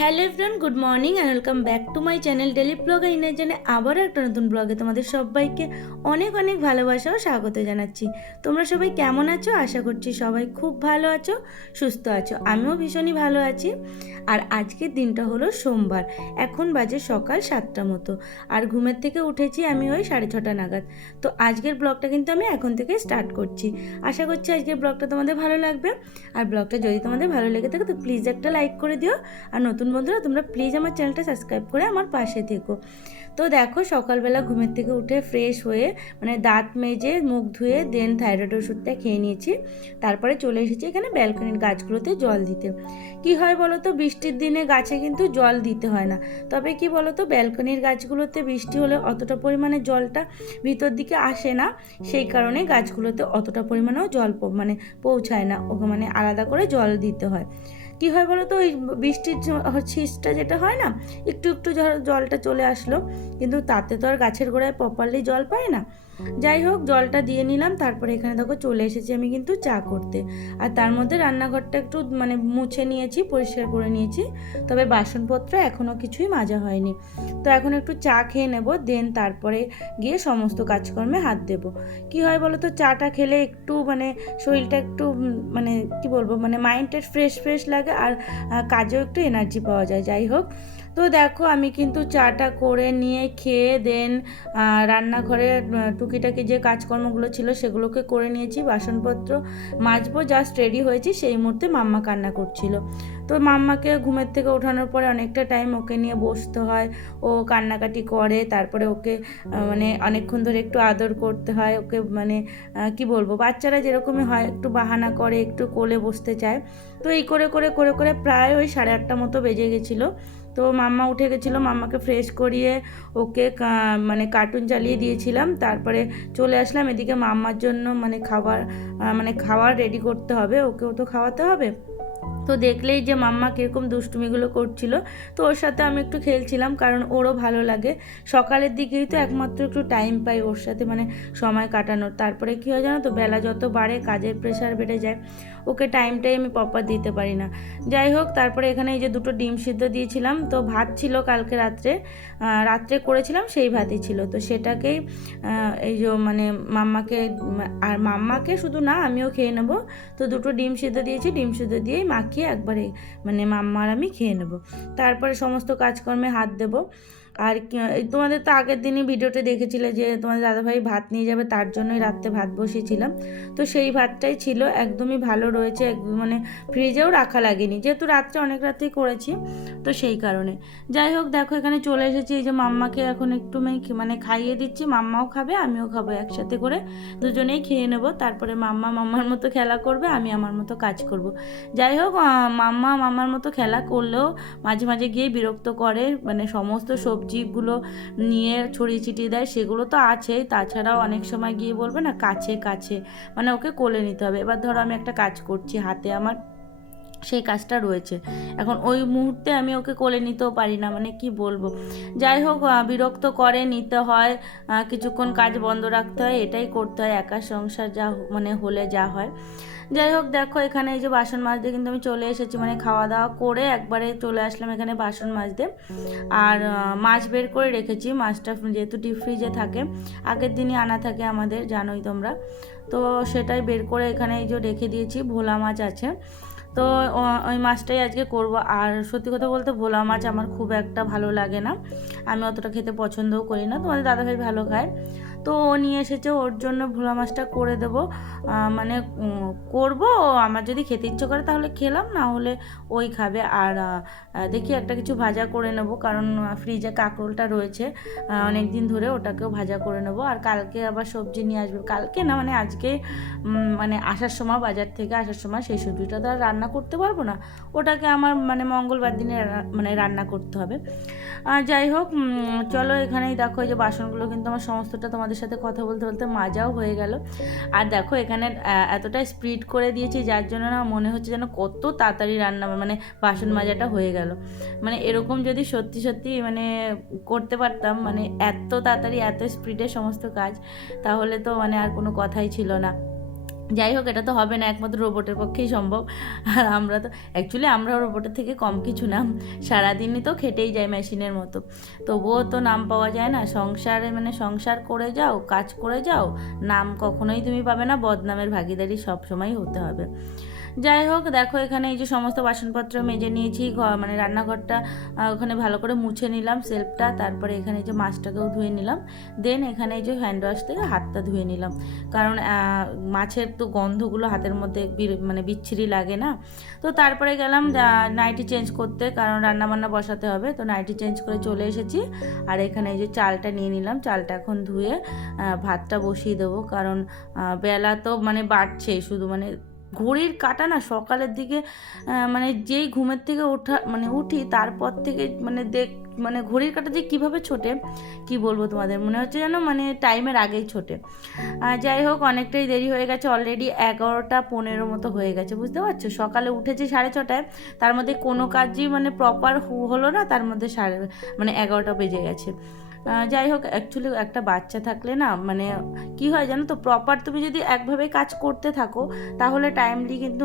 Hello everyone, good morning and welcome back to my channel daily blogger ইনার্জনে। আবারও একটা নতুন ব্লগে তোমাদের সবাইকে অনেক অনেক ভালোবাসা ও স্বাগত জানাচ্ছি। তোমরা সবাই কেমন আছো? আশা করছি সবাই খুব ভালো আছো, সুস্থ আছো। আমিও ভীষণই ভালো আছি। আর আজকের দিনটা হলো সোমবার। এখন বাজে সকাল 7টা মতো। আর ঘুমের থেকে উঠেছি আমি ওই 6:30 নাগাদ। তো আজকের ব্লগটা কিন্তু আমি এখন থেকে স্টার্ট করছি। আশা করছি আজকের ব্লগটা তোমাদের ভালো লাগবে। আর ব্লগটা যদি তোমাদের ভালো লেগে থাকে তো প্লিজ একটা লাইক করে দিও। আর নতুন বন্ধুরা তোমরা প্লিজ আমার চ্যানেলটা সাবস্ক্রাইব করে আমার পাশে থেকো। তো দেখো, সকালবেলা ঘুমের থেকে উঠে ফ্রেশ হয়ে দাঁত মেজে মুখ ধুয়ে দেন থাইরয়েড ওষুধটা খেয়ে নিয়েছি। তারপরে চলে এসেছি এখানে ব্যালকনির গাছগুলোতে জল দিতে। কি হয় বলো তো, বৃষ্টির দিনে গাছে কিন্তু জল দিতে হয় না। তবে কি বলো তো, ব্যালকনির গাছগুলোতে বৃষ্টি হলে অতটা পরিমাণে জলটা ভিতর দিকে আসে না। সেই কারণে গাছগুলোতে অতটা পরিমাণেও জল পৌঁছায় না, ওকে আলাদা করে জল দিতে হয়। কি হয় বলো তো, ওই বৃষ্টির ছিঁচটা যেটা হয় না, একটু একটু জলটা চলে আসলো, কিন্তু তাতে তো আর গাছের গোড়ায় প্রপারলি জল পায় না। যাই হোক, জলটা দিয়ে নিলাম। তারপরে এখানে দেখো চলে এসেছি আমি কিন্তু চা করতে। আর তার মধ্যে রান্নাঘরটা একটু মুছে নিয়েছি, পরিষ্কার করে নিয়েছি। তবে বাসনপত্র এখনও কিছুই মাজা হয়নি। তো এখন একটু চা খেয়ে নেব, দেন তারপরে গিয়ে সমস্ত কাজকর্মে হাত দেব। কি হয় বলো তো, চাটা খেলে একটু শরীরটা একটু কি বলবো, মাইন্ডটা ফ্রেশ ফ্রেশ লাগে। আর কাজেও একটু এনার্জি পাওয়া যায়। যাই হোক, তো দেখো আমি কিন্তু চাটা করে নিয়ে খেয়ে দেন রান্নাঘরের টুকিটাকি যে কাজকর্মগুলো ছিল সেগুলোকে করে নিয়েছি। বাসনপত্র মাজবো, জাস্ট রেডি হয়েছি, সেই মুহূর্তে মাম্মা কান্না করছিল। তো মাম্মাকে ঘুমের থেকে ওঠানোর পরে অনেকটা টাইম ওকে নিয়ে বসতে হয়। ও কান্নাকাটি করে, তারপরে ওকে অনেকক্ষণ ধরে একটু আদর করতে হয় ওকে। কি বলবো, বাচ্চারা যেরকমই হয়, একটু বাহানা করে, একটু কোলে বসতে চায়। তো এই করে করে করে করে প্রায় ওই 8:30 মতো বেজে গেছিলো। তো মাম্মা উঠে গেছিলো, মাম্মাকে ফ্রেশ করিয়ে ওকে কার্টুন চালিয়ে দিয়েছিলাম। তারপরে চলে আসলাম এদিকে মাম্মার জন্য খাবার রেডি করতে হবে, ওকেও তো খাওয়াতে হবে। তো দেখলেই যে মাম্মা কীরকম দুষ্টুমিগুলো করছিল, তো ওর সাথে আমি একটু খেলছিলাম, কারণ ওরও ভালো লাগে। সকালের দিকেই তো একমাত্র একটু টাইম পাই ওর সাথে সময় কাটানোর। তারপরে কী হয় জানো তো, বেলা যত বাড়ে কাজের প্রেশার বেড়ে যায়, ওকে টাইমটাই আমি প্রপার দিতে পারি না। যাই হোক, তারপরে এখানে এই যে 2টো ডিম সিদ্ধ দিয়েছিলাম। তো ভাত ছিল কালকে রাত্রে করেছিলাম, সেই ভাতই ছিল। তো সেটাকেই এই যে মাম্মাকে শুধু না, আমিও খেয়ে নেবো। তো 2টো ডিম সিদ্ধ দিয়েছি, ডিম সিদ্ধ দিয়েই মাখিয়ে একবারে মাম্মা আর আমি খেয়ে নেবো। তারপরে সমস্ত কাজকর্মে হাত দেবো। আর তোমাদের তো আগের দিনই ভিডিওতে দেখেছিলে যে তোমাদের দাদাভাই ভাত নিয়ে যাবে, তার জন্যই রাত্রে ভাত বসিয়েছিলাম। তো সেই ভাতটাই ছিল, একদমই ভালো রয়েছে, ফ্রিজেও রাখা লাগেনি, যেহেতু রাত্রে অনেক রাত্রেই করেছি, তো সেই কারণে। যাই হোক, দেখো এখানে চলে এসেছি। এই যে মাম্মাকে এখন একটু খাইয়ে দিচ্ছি, মাম্মাও খাবে আমিও খাবো, একসাথে করে দুজনেই খেয়ে নেব। তারপরে মাম্মা মাম্মার মতো খেলা করবে, আমি আমার মতো কাজ করব। যাই হোক, মাম্মা মাম্মার মতো খেলা করলেও মাঝে মাঝে গিয়ে বিরক্ত করে, সমস্ত সবজিগুলো নিয়ে ছড়িয়ে ছিটিয়ে দেয়, সেগুলো তো আছেই। তাছাড়াও অনেক সময় গিয়ে বলবে না কাছে কাছে, ওকে কোলে নিতে হবে। এবার ধরো আমি একটা কাজ করছি, হাতে আমার সেই কাজটা রয়েছে, এখন ওই মুহূর্তে আমি ওকে কোলে নিতেও পারি না, কি বলবো। যাই হোক, বিরক্ত করে, নিতে হয়, কিছুক্ষণ কাজ বন্ধ রাখতে হয়, এটাই করতে হয়, একা সংসার যা হলে যা হয়। যাই হোক, দেখো এখানে এই যে বাসন মাজতে কিন্তু আমি চলে এসেছি, খাওয়া দাওয়া করে একবারে চলে আসলাম এখানে বাসন মাজতে। আর মাছ বের করে রেখেছি, মাছটা যেহেতু ডিপ ফ্রিজে থাকে, আগের দিনই আনা থাকে আমাদের, জানোই তোমরা। তো সেটাই বের করে এখানে এই যে রেখে দিয়েছি, ভোলা মাছ আছে। তো ওই মাছটাই আজকে করব। আর সত্যি কথা বলতে, ভোলা মাছ আমার খুব একটা ভালো লাগে না, আমি অতটা খেতে পছন্দও করি না। তোমাদের দাদাভাই ভালো খায়, তো ও নিয়ে এসেছে, ওর জন্য ভোলা মাছটা করে দেবো। করব, আমার যদি খেতে ইচ্ছে করে তাহলে খেলাম, না হলে ওই খাবে। আর দেখি একটা কিছু ভাজা করে নেব, কারণ ফ্রিজে কাঁকরোলটা রয়েছে অনেক দিন ধরে, ওটাকেও ভাজা করে নেব। আর কালকে আবার সবজি নিয়ে আসবে, কালকে না আজকে আসার সময়, বাজার থেকে আসার সময়, সেই সবজিটা তো আর রান্না করতে পারবো না, ওটাকে আমার মঙ্গলবার দিনে রান্না করতে হবে। যাই হোক, চলো এখানেই দেখো এই যে বাসনগুলো কিন্তু আমার সমস্তটা তোমাদের সাথে কথা বলতে বলতে মাজাও হয়ে গেল। আর দেখো এখানে এতটা স্পিড করে দিয়েছি, যার জন্য না মনে হচ্ছে যেন কত তাড়াতাড়ি রান্না বাসন মাজাটা হয়ে গেল। এরকম যদি সত্যি সত্যি করতে পারতাম, এত তাড়াতাড়ি এত স্পিডে সমস্ত কাজ, তাহলে তো আর কোনো কথাই ছিল না। যাই হোক, এটা তো হবে না, একমাত্র রোবটের পক্ষেই সম্ভব। আর আমরা তো অ্যাকচুয়ালি আমরা রোবটের থেকে কম কিছু না, সারাদিনই তো খেটেই যায় মেশিনের মতো, তবুও তো নাম পাওয়া যায় না। সংসারে মানে সংসার করে যাও, কাজ করে যাও, নাম কখনোই তুমি পাবে না, বদনামের ভাগিদারি সবসময় হতে হবে। যাই হোক, দেখো এখানে এই যে সমস্ত বাসনপত্র মেজে নিয়েছি, মানে রান্নাঘরটা ওখানে ভালো করে মুছে নিলাম, সেলফটা, তারপরে এখানে এই যে মাছটাকেও ধুয়ে নিলাম, দেন এখানে এই যে হ্যান্ড ওয়াশ থেকে হাতটা ধুয়ে নিলাম, কারণ মাছের তো গন্ধগুলো হাতের মধ্যে মানে বিচ্ছিরি লাগে না। তো তারপরে গেলাম নাইটি চেঞ্জ করতে, কারণ রান্নাবান্না বসাতে হবে, তো নাইটি চেঞ্জ করে চলে এসেছি। আর এখানে এই যে চালটা নিয়ে নিলাম, চালটা এখন ধুয়ে ভাতটা বসিয়ে দেবো, কারণ বেলা তো মানে বাড়ছেই, শুধু মানে ঘড়ির কাঁটা না সকালের দিকে মানে যেই ঘুমের থেকে উঠি তারপর থেকে মানে ঘড়ির কাঁটা যে কীভাবে ছোটে কি বলবো তোমাদের, মনে হচ্ছে যেন মানে টাইমের আগেই ছোটে। যাই হোক, অনেকটাই দেরি হয়ে গেছে, অলরেডি 11টা 15 মতো হয়ে গেছে, বুঝতে পারছো। সকালে উঠেছি 6:30টায়, তার মধ্যে কোনো কাজই মানে প্রপার হলো না, তার মধ্যে 11টা বেজে গেছে। যাই হোক, অ্যাকচুয়ালি একটা বাচ্চা থাকলে না মানে কি হয় জানো তো, প্রপার তুমি যদি একভাবে কাজ করতে থাকো তাহলে টাইমলি কিন্তু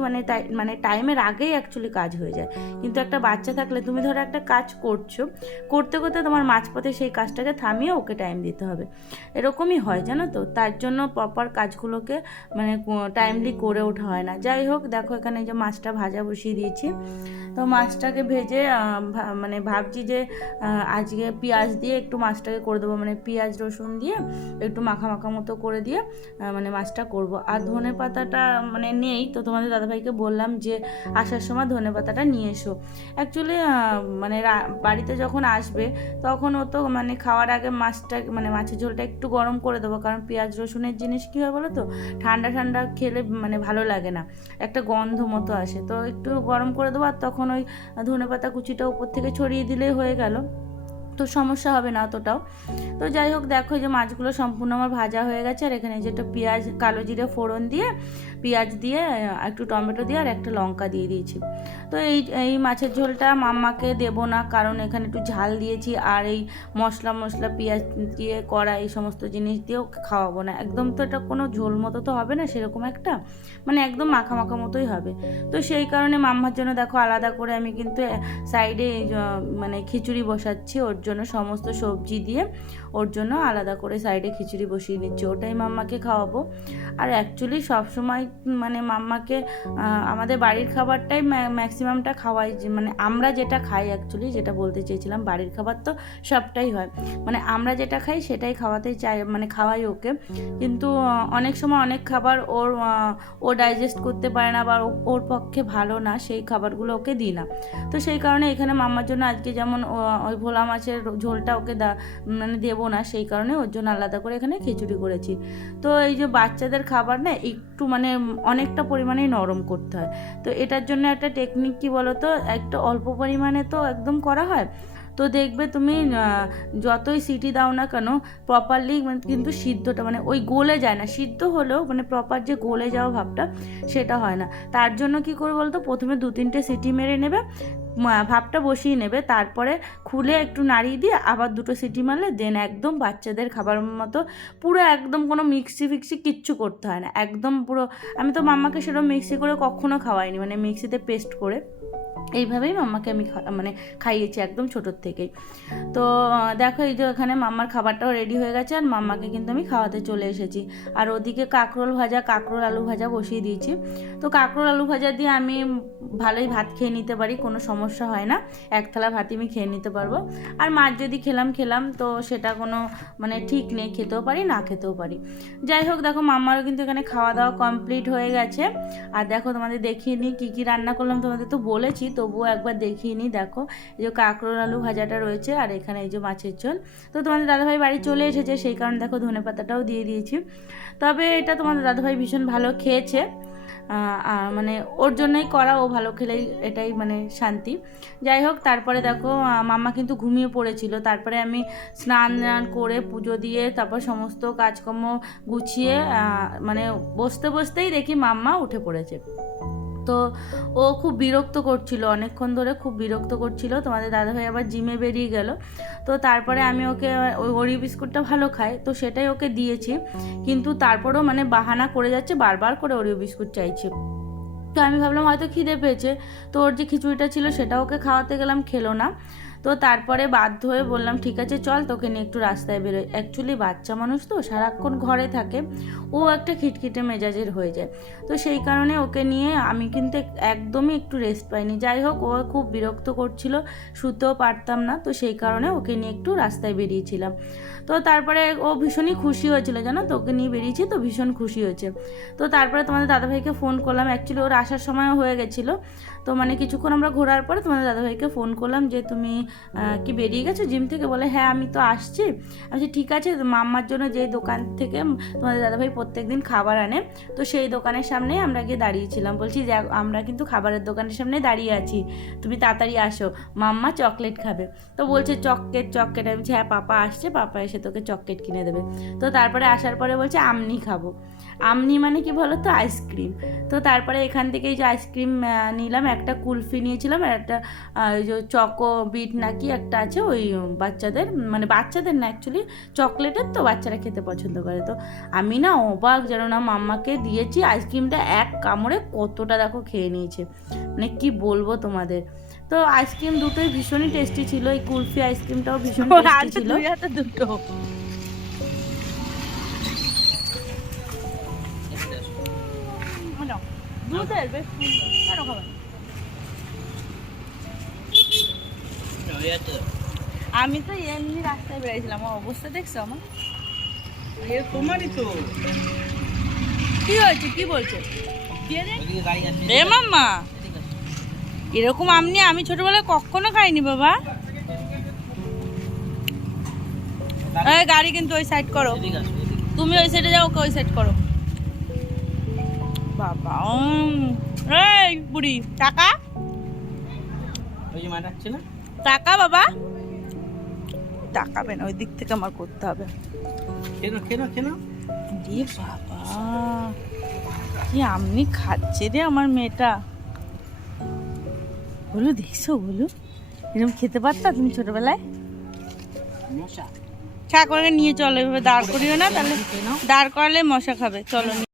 মানে টাইমের আগেই অ্যাকচুয়ালি কাজ হয়ে যায়। কিন্তু একটা বাচ্চা থাকলে তুমি ধরো একটা কাজ করছো, করতে করতে তোমার মাঝপথে সেই কাজটাকে থামিয়ে ওকে টাইম দিতে হবে, এরকমই হয় জানো তো। তার জন্য প্রপার কাজগুলোকে মানে টাইমলি করে ওঠা হয় না। যাই হোক, দেখো এখানে যে মাছটা ভাজা বসিয়ে দিয়েছি, তো মাছটাকে ভেজে মানে ভাবছি যে আজকে পেঁয়াজ দিয়ে একটু মাছটাকে করে দেবো, মানে পেঁয়াজ রসুন দিয়ে একটু মাখা মাখা মতো করে দিয়ে মানে মাছটা করব। আর ধনে পাতাটা মানে নেই, তো তোমাদের দাদাভাইকে বললাম যে আসার সময় ধনে পাতাটা নিয়ে এসো। অ্যাকচুয়ালি মানে বাড়িতে যখন আসবে তখন ও তো মানে খাওয়ার আগে মাছটা মানে মাছের ঝোলটা একটু গরম করে দেবো, কারণ পেঁয়াজ রসুনের জিনিস কী হয় বলো তো, ঠান্ডা ঠান্ডা খেলে মানে ভালো লাগে না, একটা গন্ধ মতো আসে, তো একটু গরম করে দেবো, আর তখন ওই ধনেপাতা কুচিটা উপর থেকে ছড়িয়ে দিলেই হয়ে গেল, তো সমস্যা হবে না অতটাও। তো যাই হোক, দেখো যে মাছগুলো সম্পূর্ণ আমার ভাজা হয়ে গেছে, আর এখানে যেটা পেঁয়াজ কালো জিরে ফোড়ন দিয়ে পেঁয়াজ দিয়ে একটু টমেটো দিয়ে আর একটা লঙ্কা দিয়ে দিয়েছি। তো এই মাছের ঝোলটা মাম্মাকে দেবো না, কারণ এখানে একটু ঝাল দিয়েছি, আর এই মশলা পেঁয়াজ দিয়ে করা এই সমস্ত জিনিস দিয়েও খাওয়াবো না একদম, তো এটা কোনো ঝোল মতো তো হবে না সেরকম একটা, মানে একদম মাখা মাখা মতোই হবে। তো সেই কারণে মাম্মার জন্য দেখো আলাদা করে আমি কিন্তু সাইডে মানে খিচুড়ি বসাচ্ছি, ওর জন্য সমস্ত সবজি দিয়ে ওর জন্য আলাদা করে সাইডে খিচুড়ি বসিয়ে নিচ্ছি, ওটাই মাম্মাকে খাওয়াবো। আর অ্যাকচুয়ালি সবসময় মানে মাম্মাকে আমাদের বাড়ির খাবারটাই ম্যাক্সিমামটা খাওয়াই, মানে আমরা যেটা খাই, অ্যাকচুয়ালি যেটা বলতে চেয়েছিলাম, বাড়ির খাবার তো সবটাই হয়, মানে আমরা যেটা খাই সেটাই খাওয়াতে চাই, মানে খাওয়াই ওকে। কিন্তু অনেক সময় অনেক খাবার ও ডাইজেস্ট করতে পারে না বা ওর পক্ষে ভালো না, সেই খাবারগুলো ওকে দিই না। তো সেই কারণে এখানে মাম্মার জন্য আজকে যেমন ওই ভোলা মাছের ঝোলটা ওকে মানে দেবো না, সেই কারণে ওর জন্য আলাদা করে এখানে খিচুড়ি করেছি। তো এই যে বাচ্চাদের খাবার না একটু মানে অনেকটা পরিমাণেই নরম করতে হয়, তো এটার জন্য একটা টেকনিক কী বলো তো, একটা অল্প পরিমাণে তো একদম করা হয়, তো দেখবে তুমি যতই সিটি দাও না কেন প্রপারলি কিন্তু সিদ্ধটা মানে ওই গলে যায় না, সিদ্ধ হলেও মানে প্রপার যে গলে যাওয়া ভাবটা সেটা হয় না। তার জন্য কী করবে বলতো, প্রথমে 2-3টে সিটি মেরে নেবে, ভাপটা বসিয়ে নেবে, তারপরে খুলে একটু নাড়িয়ে দিয়ে আবার 2টো সিটি মারলে দেন একদম বাচ্চাদের খাবার মতো পুরো একদম কোনো মিক্সি ফিক্সি কিচ্ছু করতে হয় না, একদম পুরো। আমি তো মাম্মাকে সেরকম মিক্সি করে কখনো খাওয়াইনি, মানে মিক্সিতে পেস্ট করে এইভাবেই মাম্মাকে আমি মানে খাইয়েছি একদম ছোটোর থেকেই। তো দেখো এই যে এখানে মাম্মার খাবারটাও রেডি হয়ে গেছে, আর মাম্মাকে কিন্তু আমি খাওয়াতে চলে এসেছি। আর ওদিকে কাঁকরোল আলু ভাজা বসিয়ে দিয়েছি। তো কাঁকরোল আলু ভাজা দিয়ে আমি ভালোই ভাত খেয়ে নিতে পারি, কোনো সমস্যা হয় না, এক থালা ভাতই আমি খেয়ে নিতে পারবো। আর মাছ যদি খেলাম তো সেটা কোনো মানে ঠিক নেই, খেতেও পারি না খেতেও পারি। যাই হোক, দেখো মাম্মারও কিন্তু এখানে খাওয়া দাওয়া কমপ্লিট হয়ে গেছে। আর দেখো তোমাদের দেখিয়ে নিই কী রান্না করলাম, তোমাদের তো বলেছি তবুও একবার দেখিয়ে নিই। দেখো এই যে কাঁকরোল আলু ভাজাটা রয়েছে, আর এখানে এই যে মাছের ঝোল। তো তোমাদের দাদাভাই বাড়ি চলে এসেছে, সেই কারণে দেখো ধনেপাতাটাও দিয়ে দিয়েছি। তবে এটা তোমাদের দাদাভাই ভীষণ ভালো খেয়েছে, মানে ওর জন্যই করা, ও ভালো খেলেই এটাই মানে শান্তি। যাই হোক, তারপরে দেখো মাম্মা কিন্তু ঘুমিয়ে পড়েছিল, তারপরে আমি স্নান করে পুজো দিয়ে তারপর সমস্ত কাজকর্ম গুছিয়ে মানে বসতেই দেখি মাম্মা উঠে পড়েছে। তো ও খুব বিরক্ত করছিল, অনেকক্ষণ ধরে খুব বিরক্ত করছিল। তোমাদের দাদাভাই আবার জিমে বেরিয়ে গেল। তো তারপরে আমি ওকে, ওই ওরিও বিস্কুটটা ভালো খায় তো সেটাই ওকে দিয়েছি, কিন্তু তারপরেও মানে বাহানা করে যাচ্ছে, বারবার করে ওরিও বিস্কুট চাইছে। তো আমি ভাবলাম হয়তো খিদে পেয়েছে, তো ওর যে খিচুড়িটা ছিল সেটা ওকে খাওয়াতে গেলাম, খেলো না। তো তারপরে বাধ্য হয়ে বললাম ঠিক আছে চল তোকে নিয়ে একটু রাস্তায় বেরোয়। অ্যাকচুয়ালি বাচ্চা মানুষ তো সারাক্ষণ ঘরে থাকে, ও একটা খিটখিটে মেজাজের হয়ে যায়। তো সেই কারণে ওকে নিয়ে আমি কিন্তু একদমই একটু রেস্ট পাইনি। যাই হোক, ও খুব বিরক্ত করছিল, শুতেও পারতাম না, তো সেই কারণে ওকে নিয়ে একটু রাস্তায় বেরিয়েছিলাম। তো তারপরে ও ভীষণই খুশি হয়েছিল, জানো তো, ওকে নিয়ে বেরিয়েছি তো ভীষণ খুশি হয়েছে। তো তারপরে তোমাদের দাদাভাইকে ফোন করলাম, অ্যাকচুয়ালি ওর আসার সময়ও হয়ে গেছিলো। তো মানে কিছুক্ষণ আমরা ঘোরার পরে তোমাদের দাদাভাইকে ফোন করলাম যে তুমি কি বেরিয়ে গেছো জিম থেকে? বলে হ্যাঁ আমি তো আসছি। আমি ঠিক আছে, মাম্মার জন্য যেই দোকান থেকে তোমাদের দাদাভাই প্রত্যেকদিন খাবার আনে, তো সেই দোকানের সামনেই আমরা গিয়ে দাঁড়িয়েছিলাম। বলছি যে আমরা কিন্তু খাবারের দোকানের সামনে দাঁড়িয়ে আছি, তুমি তাড়াতাড়ি আসো, মাম্মা চকলেট খাবে। তো বলছে চকলেট চকলেট। আমি বলছি হ্যাঁ পাপা আসছে, পাপা এসে তোকে চকলেট কিনে দেবে। তো তারপরে আসার পরে বলছে আমনি খাবো। আমনি মানে কি বলো তো, আইসক্রিম। তো তারপরে এখান থেকে এই যে আইসক্রিম নিলাম, একটা কুলফি নিয়েছিলাম, আর একটা ওই যে চকো বিট নাকি একটা আছে ওই বাচ্চাদের, মানে বাচ্চাদের না অ্যাকচুয়ালি চকলেটের, তো বাচ্চারা খেতে পছন্দ করে। তো আমি না অবাক যেন না, মাম্মাকে দিয়েছি আইসক্রিমটা এক কামড়ে কতটা দেখো খেয়ে নিয়েছে, মানে কি বলবো তোমাদের। তো আইসক্রিম দুটোই ভীষণই টেস্টি ছিল, এই কুলফি আইসক্রিমটাও ভীষণ টেস্টি ছিল। দুটো আমি তো এমনি রাস্তায় বেরিয়েছিলাম, আমার অবস্থা দেখছো আমার? তোমারই তো কি হয়েছে, কি বলছে? এ মাম্মা, এরকম আমনি আমি ছোটবেলায় কখনো খাইনি বাবা। এই গাড়ি কিন্তু ওই সাইড করো, তুমি ওই সাইডে যাও, ওকে ওই সাইড করো। বাবা এই বুড়ি টাকা, ওই যে মাঠ আছে না, টাকা বাবা, টাকাবে না, ওই দিক থেকে আমার করতে হবে। খেলো খেলো খেলো। রে বাবা, কি আমনি খাচ্ছে রে আমার মেয়েটা। বলো দেখছো, বলো এরকম খেতে পারতা তুমি ছোটবেলায়? মশা খা করে নিয়ে চলো, এভাবে দাঁড় করিও না, তাহলে দাঁড় করালে মশা খাবে। চলো।